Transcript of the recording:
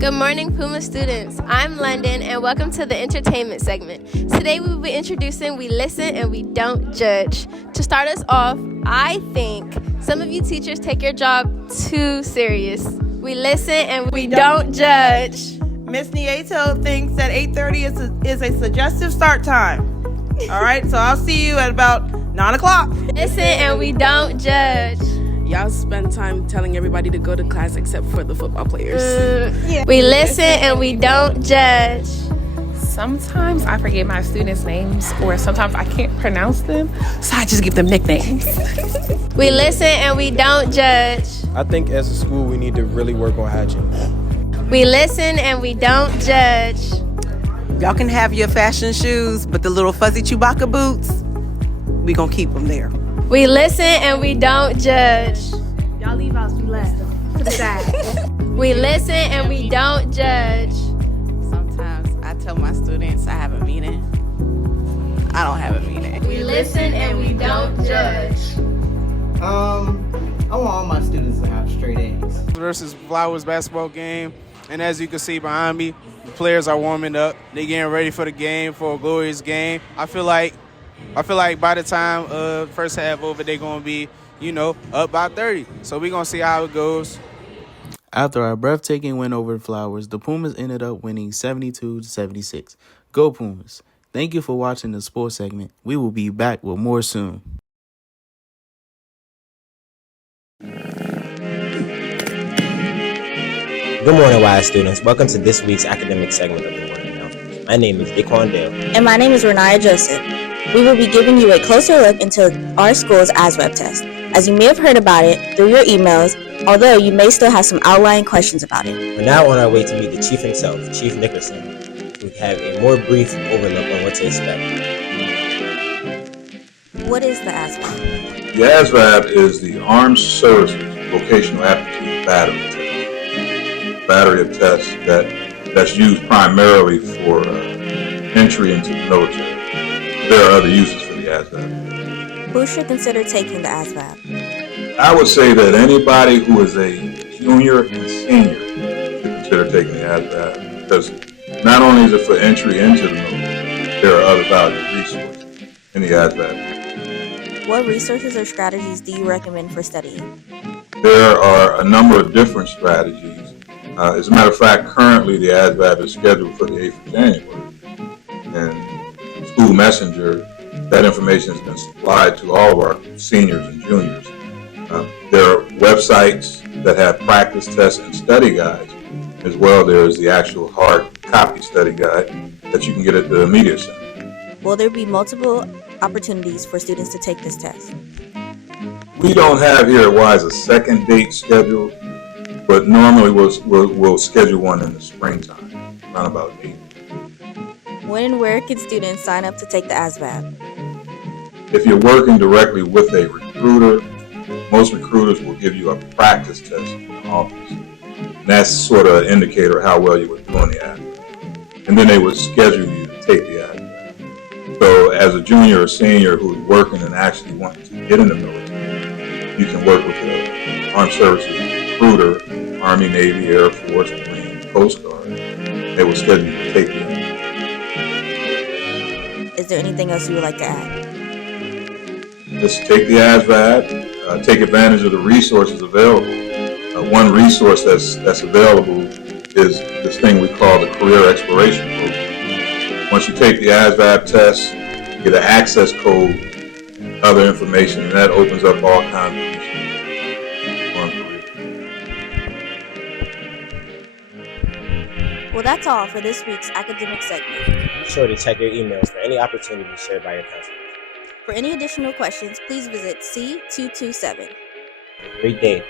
Good morning, Puma students. I'm London, and welcome to the entertainment segment. Today we will be introducing We Listen and We Don't Judge. To start us off, I think some of you teachers take your job too serious. We listen and we don't judge. Miss Nieto thinks that 8:30 is a suggestive start time. All right, so I'll see you at about 9 o'clock. Listen and we don't judge. Y'all spend time telling everybody to go to class except for the football players. We listen and we don't judge. Sometimes I forget my students' names, or sometimes I can't pronounce them, so I just give them nicknames. We listen and we don't judge. I think as a school we need to really work on hygiene. We listen and we don't judge. Y'all can have your fashion shoes, but the little fuzzy Chewbacca boots, we gonna keep them there. We listen and we don't judge. Y'all leave out some left to the side. We listen and we don't judge. Sometimes I tell my students I have a meeting. I don't have a meeting. We listen and we don't judge. I want all my students to have straight A's. Versus Flowers basketball game, and as you can see behind me, the players are warming up. They're getting ready for the game, for a glorious game. I feel like by the time first half over, they're going to be, up by 30. So we're going to see how it goes. After our breathtaking win over the Flowers, the Pumas ended up winning 72-76. Go Pumas. Thank you for watching the sports segment. We will be back with more soon. Good morning, WISE students. Welcome to this week's academic segment of the Morning Announcement. My name is Daquan Dale. And my name is Renaya Joseph. We will be giving you a closer look into our school's ASVAB test. As you may have heard about it through your emails, although you may still have some outlying questions about it. We're now on our way to meet the Chief himself, Chief Nickerson, who will have a more brief overlook on what to expect. What is the ASVAB? The ASVAB is the Armed Services Vocational Aptitude Battery Test. Battery of tests that's used primarily for entry into the military. There are other uses for the ASVAB. Who should consider taking the ASVAB? I would say that anybody who is a junior and senior should consider taking the ASVAB, because not only is it for entry into the military, there are other valuable resources in the ASVAB. What resources or strategies do you recommend for studying? There are a number of different strategies. As a matter of fact, currently the ASVAB is scheduled for the 8th of January. And School Messenger, that information has been supplied to all of our seniors and juniors. There are websites that have practice tests and study guides. As well, there is the actual hard copy study guide that you can get at the Media Center. Will there be multiple opportunities for students to take this test? We don't have here at WISE a second date scheduled, but normally we'll schedule one in the springtime, around about April. When and where can students sign up to take the ASVAB? If you're working directly with a recruiter, most recruiters will give you a practice test in the office. And that's sort of an indicator of how well you were doing the ASVAB. And then they would schedule you to take the ASVAB. So as a junior or senior who's working and actually wanting to get in the military, you can work with the Armed Services recruiter, Army, Navy, Air Force, Marine, Coast Guard. They will schedule you to take the ASVAB. Is there anything else you would like to add? Just take the ASVAB, take advantage of the resources available. One resource that's available is this thing we call the Career Exploration Program. Once you take the ASVAB test, you get an access code, other information, and that opens up all kinds of resources. Well, that's all for this week's academic segment. Be sure to check your emails for any opportunities shared by your counselors. For any additional questions, please visit C227. Great day.